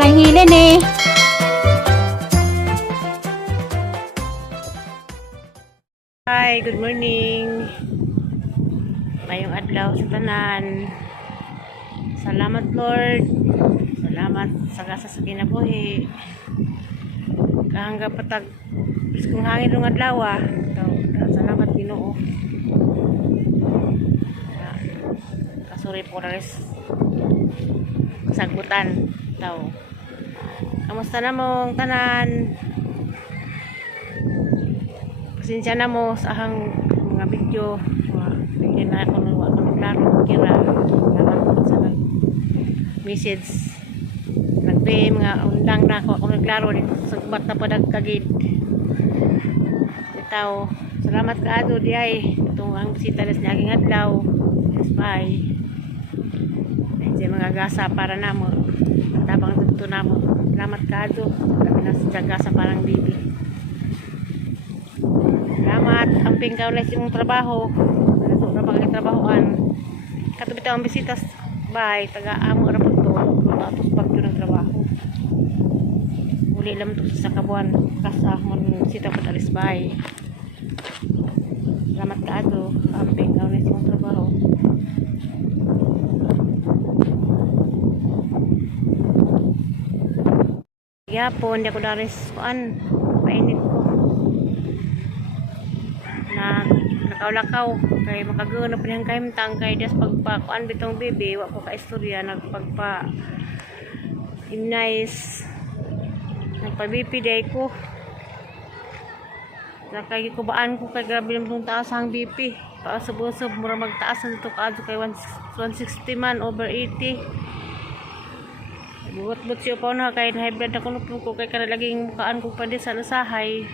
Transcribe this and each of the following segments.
lang hilin eh. Hi, good morning. Mayong adlaw sa tanan. Salamat Lord. Salamat sa gasa sa kinabuhi. Kahangga patag kung hangin ng adlaw ah. Salamat Ginoo. Kasuri po res sagbutan daw. Kamusta na mong tanan? Pasensya na mo sa ahang mga video. Hindi na ako naglaro kira. Salamat sa message. Nagbe mga undang na ako naglaro dito sa gubat na padagkagid. Itaw, salamat kaado di ay itong ang bisita des naging adlaw. Yes, bye. Sa mga gasa para namo. Tabang dito namo. Salamat kaado. Kami na sa gasa parang bibi. Salamat. Amping ka ulit yung trabaho. Ano na pang trabahoan. Katubit ang bisitas. Bye. Taga-amo na po ito. Tapos pag yun ang trabaho. Uli lang ito sa kabuan. Kasa mo sita po talis. Bye. Salamat kaado. Amping ka ulit yung trabaho. Yapon, hindi ako daris kuan. Painit ko. Na nakaulakaw kay makagano pa niyang kaimtang kay des pagpakuan bitong bebe wa ko ka istorya nagpagpa nice nagpa-BP day ko nakay kubaan ko kay grabe lang taas ang BP pa subo-sub mura magtaas na dito kaadto kay 160 man over 80 buot-buot siya pa na kay hybrid ako ko kay kanalaging mukaan ko pa di sa usahay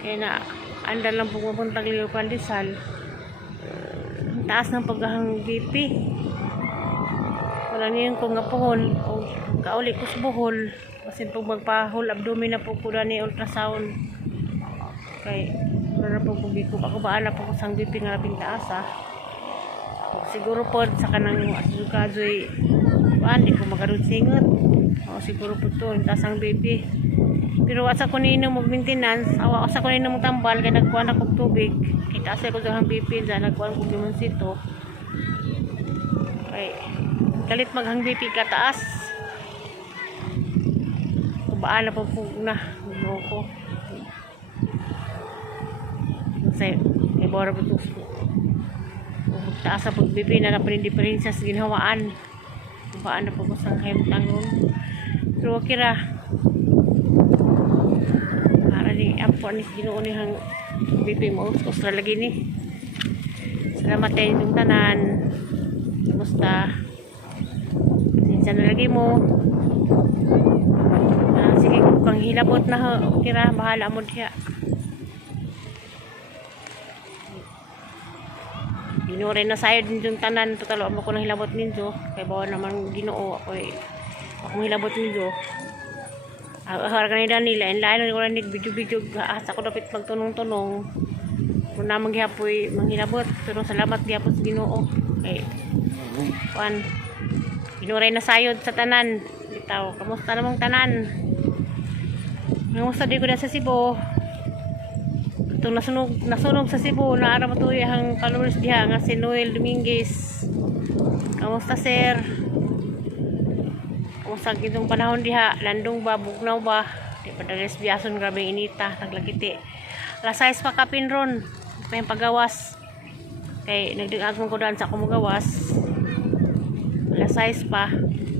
kaya na andal lang po pupuntang liyo pandesal taas ng paghahang BP wala niyan ko nga pohon o kauli ko sa buhol kasi pag magpahol abdomen na po ko na ni ultrasound kay wala na po bugi ko ako baala po ko sang BP nga labing taas siguro po sa kanang asukazoy hindi ko magarod singot siguro po to taas ang BP pero asa ko nino mag maintenance asa ko nino mag tambal kay nagkuhan ako tubig kita asa ko sa BP dyan nagkuhan ko limonsito kay kalit maghang BP ka taas kubaan na po na ko kasi ibora po ito taas sa pag BP na naparin-diferensya sa ginhawaan kubaan na po ko sa kaimtangon pero kira apo ni Ginoo ni hang BP mo kusra lagi ni salamat tayo itong tanan kumusta sinsa na lagi mo sige kung hilabot na kira bahala mo siya Ginoo rin na sayo din yung tanan tutalo mo ko ng hilabot ninyo kay bawa naman Ginoo ako akong hilabot ninyo harga nila nila in lain ko ni video asa ko dapat magtunong-tunong kung namang gihapoy manghilabot pero salamat gihapon sa Ginoo kay kuan ginuray na sayod sa tanan bitaw kamusta namang tanan kamusta di ko na sa Cebu itong nasunog sa Cebu naara matuloy ang followers diha nga si Noel Dominguez kamusta sir sa gitong panahon diha landong ba bugnaw ba di pa dalis biyason grabe inita naglagiti alas 6 pa kapin ron pa yung pagawas kay nagdingag ko daan sa akong gawas alas 6 pa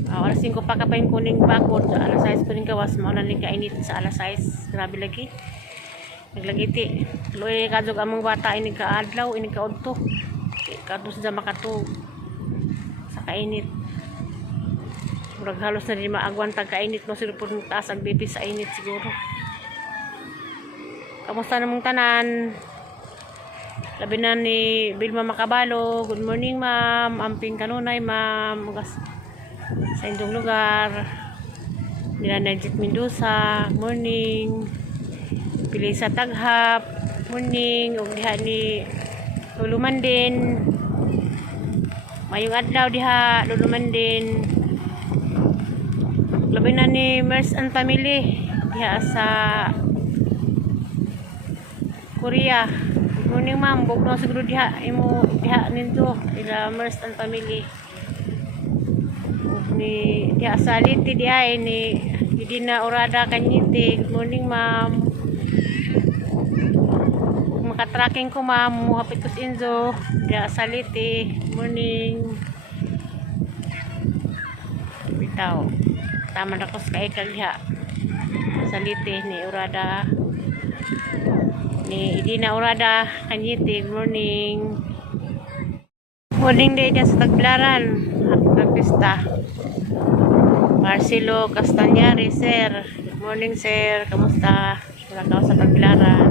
alas 5 pa kapin kuning bakod alas 6 kuning gawas mao na ning kainit sa alas 6 grabe lagi naglagiti tuloy kadug among bata ini kaadlaw ini kaudto kadto sa makato sa kainit murag halos na din maagwan tagkainit no sila po taas ang BP sa init siguro kamusta namang tanan labi na ni Vilma Macabalo good morning ma'am amping kanunay ma'am sa indong lugar nila Najit Mendoza morning pili sa taghap morning ug diha ni Luluman din mayong adlaw diha Luluman din labi na ni Mers and family diha sa Korea. Good morning ma'am, bugno siguro diha imo diha ninyo ila Mers and family. Ni diha sa Liti diha ni Dina Orada Kanyiti. Good morning ma'am. Makatracking ko ma'am, muhapit ko sa Inzo diha sa Liti. Good morning. Bitaw. Tama na ko sa kaikal diha sa Liti ni Orada. Ni Dina Orada Kanyiti. Good morning. Morning day dyan sa Tagbilaran. Happy pista. Marcelo Castañari, sir. Good morning, sir. Kamusta? Wala ka sa Tagbilaran.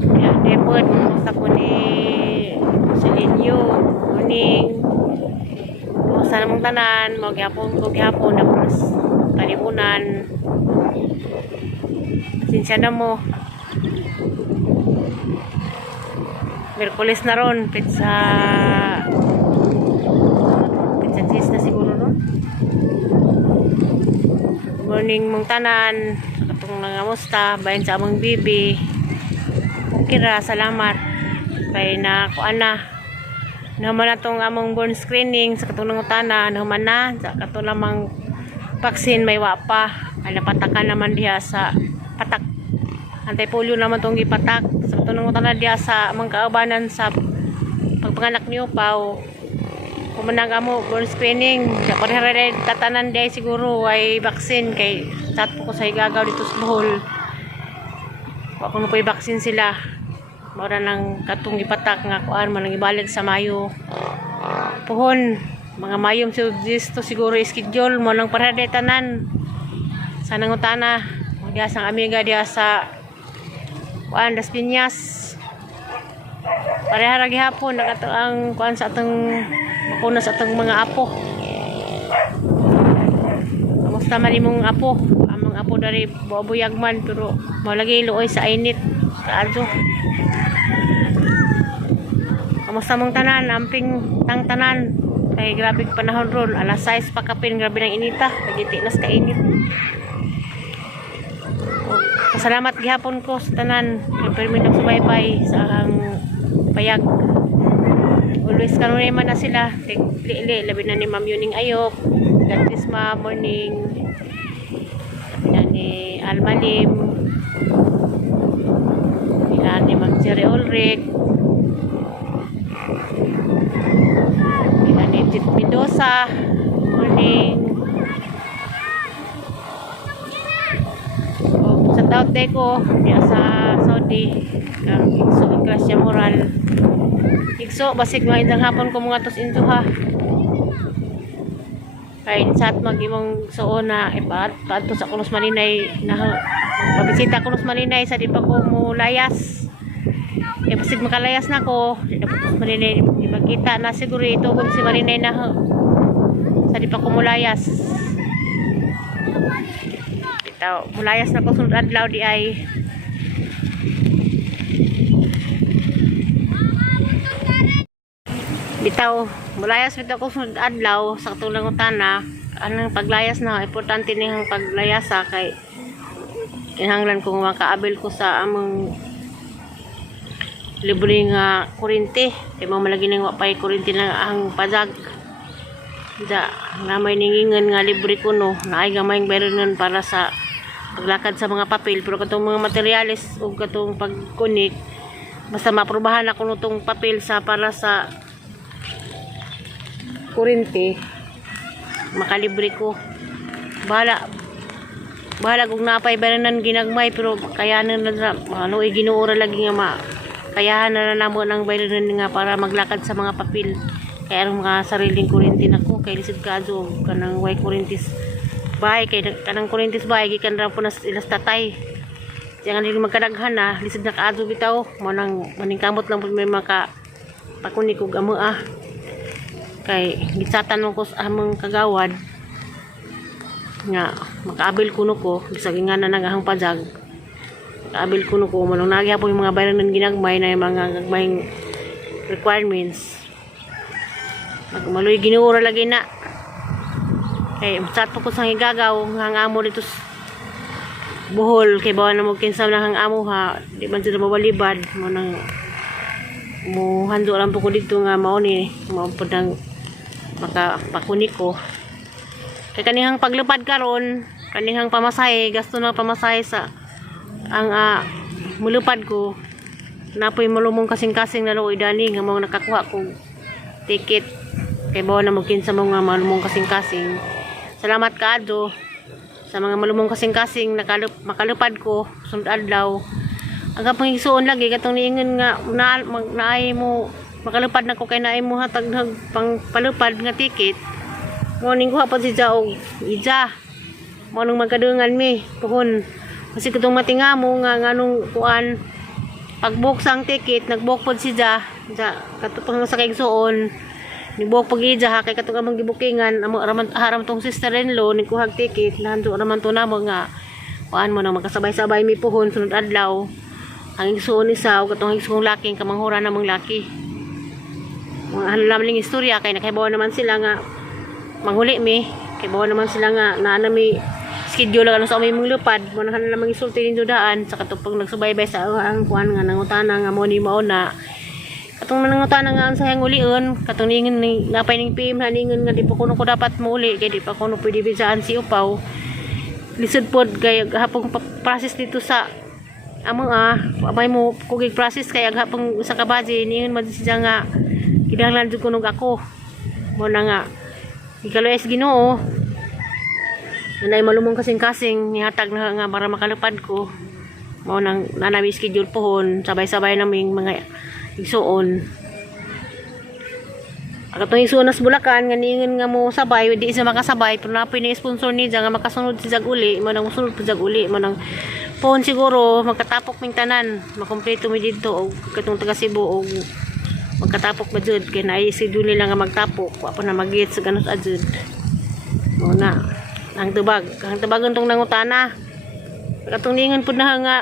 Kaya depot. Kamusta po ni Celinio. Good morning. Kamusta namang tanan? Magyapon. Tapos kalimunan. Sinsya na mo. Merkulis na ron. Pizza cheese na siguro ron. Good morning mong tanan. Katong nangamusta. Bayan sa among bibi. Okay ra. Salamat. Kaya na kuan na. Naman na itong among born screening. Sa katong nangutana. Naman na. Sa katong lamang vaccine may wapa. Ay napatakan naman diha sa patak. Anti-polio naman itong ipatak. Sa katong nangutana diha sa among kaubanan sa pagpanganak niyo Pao. Kumanang amo born screening. Sa parehara tatanan diha siguro ay vaccine. Kay chat po ko sa igagaw dito sa Bohol. Kung po i-vaccine sila. Maura ng katong ipatak nga kuan man ang ibalik sa Mayo. Puhon. Mga Mayong to siguro schedule mo ng parehara tanan. Sa nangutana. Diya sang amiga diya sa kuan Las Piñas. Parehara gihapon nakato ang kuan sa atong bakuna sa atong mga apo. Kamusta man imong apo? Among apo dari buabuyagman pero malagi luoy sa init kaadto. Kamusta mong tanan? Amping tang tanan. Kay grabe panahon ron. Alas 6 pa kapin grabe nang inita. Pagiti nas ka init. Salamat gihapon ko sa tanan. Permi nagsubaybay sa ang payag. Always kanunay man na sila. Tikli labi na ni Ma'am Yuning Ayop. Gatisma morning. Labi na ni Almalim. Labi na ni Ma'am Jerry Ulrich. Labi na ni Jit Mendoza. Morning. Sa taot day ko diya sa Saudi ang igso Iglesia Moral igso basig mga indang hapon ko mga tos inso ha kay chat mag-imong suon na ipaat paadto sa Kulos Malinay na pabisita Kulos Malinay sa di pa ko mulayas basig makalayas na ko di na Kulos Malinay di magkita na siguro itugon si Malinay na sa di pa ko mulayas. Mulayas na po sunod adlaw di ay bitaw mulayas bitaw ko sunod adlaw sa katong utana anang paglayas na importante nihang paglayasa kay kinahanglan kong makaabil ko sa among libre nga kuryente kay mo malagi nang wapay kuryente na ang pazag da na may ningingan nga libre ko no naay gamayng bayranon para sa paglakad sa mga papel pero katong mga materyales o katong pagkunik basta maprobahan ako nitong papel sa para sa kurente makalibre ko bahala kung napay baranan ginagmay pero kayanan na ano ginuura lagi nga kayahan na namo ng bayranan nga para maglakad sa mga papel kaya ang mga sariling kurente nako kay lisod kadto kanang way kurentis bahay kay kanang kurentis bahay gikan ra po na ilas tatay jangan dili magkadaghan na lisod na kaadto bitaw mo nang maningkamot lang pud may maka pakunik og amo kay gitsatan mo ko sa among kagawad nga makaabil kuno ko bisag nga na nagahang pajag makaabil kuno ko mo nang nagyapon yung mga bayaran ginagmay na yung mga gagmayng requirements magmaloy ginuura lagi na Kay chat po ko sa higagaw hang amo dito Bohol kay bawa na mo kinsa na hang amo ha di man sila mawalibad mo nang mo hando lang po ko dito nga mao ni mao pud nang makapakuni ko kay kanihang paglupad karon kanihang pamasahe gasto na pamasahe sa ang mulupad ko napoy malumong kasing-kasing na luoy dani nga mo nakakuha ko ticket kay bawa na mo kinsa mo nga malumong kasing-kasing. Salamat kaadto sa mga malumong kasing-kasing makalupad ko sunod adlaw. Aga pang igsuon lagi katong niingon nga naay mo makalupad na ko kay naay mo hatag pang palupad nga ticket. Mo ning kuha pa si Jaog ija. Mo nang magkadungan mi puhon. Kasi katong matinga mo nga nganong kuan pag-book sang ticket nag-book pod si Ja katong sa kaigsuon. Nibuok pag-ija ha kay katong among gibukingan amo haram tong sister-in-law ni kuhag ticket lanto raman to namo nga kuan mo nang magkasabay-sabay mi puhon sunod adlaw ang igsuon isaw katong igsuong laking kamanghura namong laki mga ano lamang istorya kay nakahibaw naman sila nga manghuli mi kay bawa naman sila nga naana mi schedule ano sa among lupad mo nang lamang isulti din daan sa katong nagsubaybay sa ang kuan nga nangutana nga mo ni mauna katong nangutan nga sa hayang ulion katong ningon ni napay ning PM na ningon nga di pa kuno ko dapat muuli kay di pa kuno pwede bisaan si upaw lisod pod kay hapong process dito sa among abay mo kugig process kay ag hapong usa ka baji ningon man siya nga kinahanglan jud kuno ako mo na nga ikalues Ginoo nanay malumong kasing-kasing nihatag na nga para makalupad ko mo nang nanami schedule pohon sabay-sabay naming mga igsuon katong igsuon nas Bulacan nga ningon nga mo sabay di isa makasabay pero napoy ni sponsor ni nga makasunod si Jaguli mo nang sunod si Jaguli mo nang pohon siguro magkatapok ming tanan makompleto mi didto og katong taga Cebu og magkatapok ba jud kay naay schedule nila nga magtapok wa pa na magit sa ganus adjud mo na ang tubagon tong nangutana katong ningon pud na nga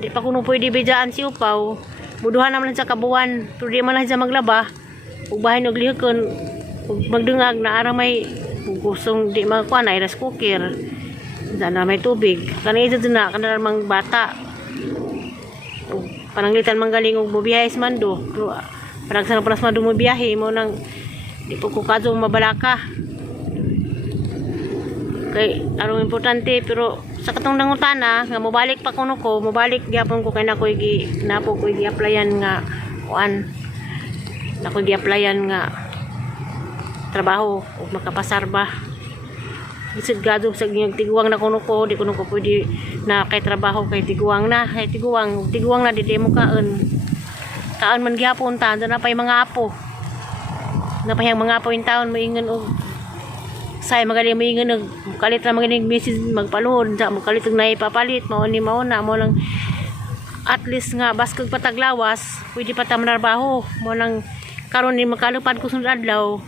di pa kuno pwede bidaan si upaw buduhan naman sa kabuan pero di man lang siya maglaba ug bahin og lihokon ug magdungag na ara may gustong di makuha na rice cooker na may tubig kanay jud na kana mang bata ug pananglitan manggaling og mobiyahe man do pero parang sa paras man do mobiyahe mo nang di po ko kadto mabalaka kay arong importante pero sa katong nangutana nga mobalik pa kuno ko mobalik gyapon ko kay nakoy napo ko gi-applyan nga kuan nakoy gi-applyan nga trabaho ug makapasar ba isig gado sa tiguang na kuno ko di kuno ko pwede na kay trabaho kay tiguang na na di mo kaan man gyapon ta na pay mga apo na pay mga apo in town moingon og say magaling moingon kalit ra magaling message magpaluhod sa kalit og naipapalit mao na mo lang at least nga baskog pataglawas pwede pa ta manarbaho mo lang karon ni makalupad ko sunod adlaw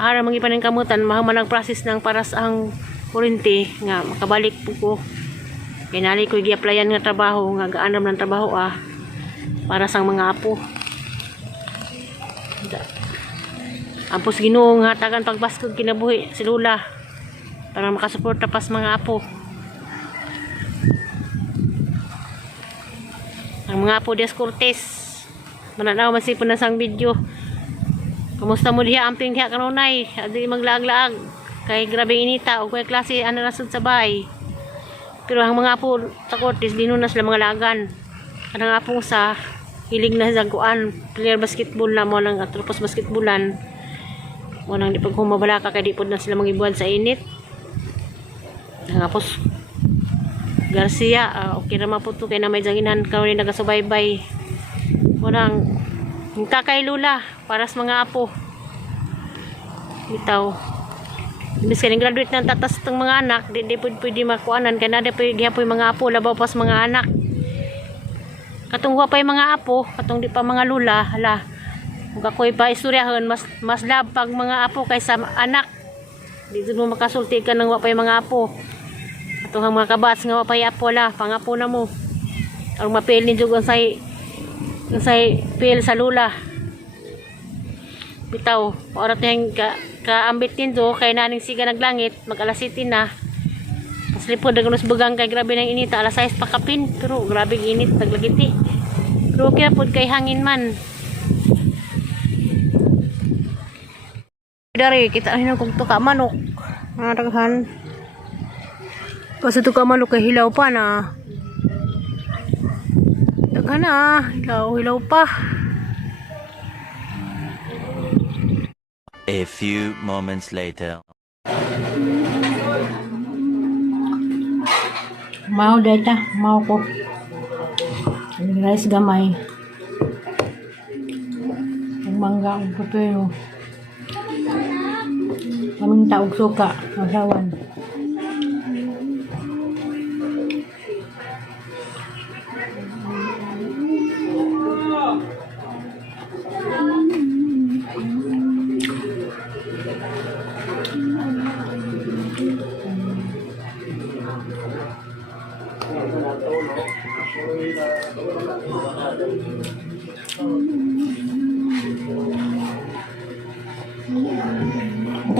ara mangipaning kamutan mahuman ang process ng paras ang kurente nga makabalik po ko kay nali ko gi-applyan nga trabaho nga gaanam ng trabaho para sang mga apo ampos Ginoo nga hatagan pagbaskog kinabuhi si Lula para makasuporta pas mga apo ang mga apo Dias Cortez mananaw masipon na sang video kumusta mo diha amping diha kanunay adi maglaag-laag kay grabe inita og kay klase ano rasod sa bahay pero ang mga apo sa Cortez dino na sila mga lagan kanang apong sa hilig na sa kuan player basketball na mo lang atropos basketballan mo nang di pag humabala ka kay di pod na sila mangibuan sa init tapos Garcia okay ra maputo kay na may janginan karon ni nagasubaybay mo nang kay Lula para sa mga apo bitaw imbes kay graduate na tatas tong mga anak di pwede makuanan kay na di pwede gyapon mga apo labaw pas mga anak katong wa pay mga apo katong di pa mga lula hala ug ako'y pa istoryahon mas love pag mga apo kaysa anak di jud mo makasulti ka nang wa pay mga apo atong mga kabats nga wa pay apo la pangapo na mo ang mapil ni jud ang say pil sa lula Bitaw, oras tayong kaambit nindo kay naning siga naglangit, mag alas 7 na. Tapos lipod nagnos bugang kay grabe ng init, alas 6 pa kapin. Pero grabe ang init naglagiti. Pero okay na pod kay hangin man. Dari kita hinog kog tuka manok. Daghan. Kasi tuka manok kay hilaw pa na. Daghan na, hilaw pa. A few moments later. Mau data, mau ko. Rice gamay. Ang mangga ang pupero. Kaming taog suka, masawan.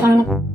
Ang